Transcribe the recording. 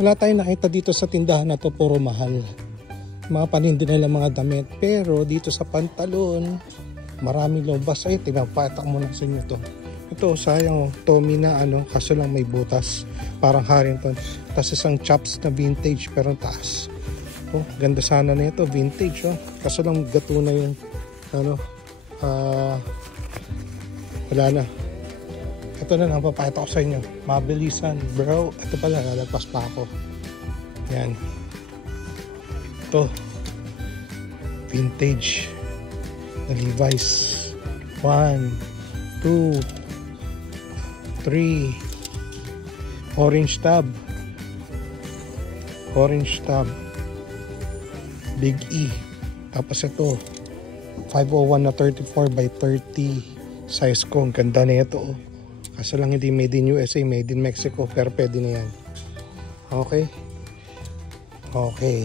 Wala tayong nakita dito sa tindahan na to, puro mahal. Mga panindi nila mga damit. Pero dito sa pantalon, maraming lobas. Ay, tinapatak mo na sa inyo to. Ito, sayang, Tommy na ano, kaso lang may butas. Parang Harrington. Tapos isang chops na vintage pero taas. Oh, ganda sana na ito, vintage. Oh. Kaso lang gato na yung ano, wala na. Ito na lang, papakita ko sa inyo. Mabilisan, bro. Ito pala, lalagpas pa ako. Yan. Ito. Vintage. Na Levi's. 1, 2, 3. Orange tab. Orange tab. Big E. Tapos ito. 501 na 34 by 30. Size ko. Ang ganda na ito. Oh. Kaso lang hindi made in USA, made in Mexico. Pero pwede na yan. Okay. Okay.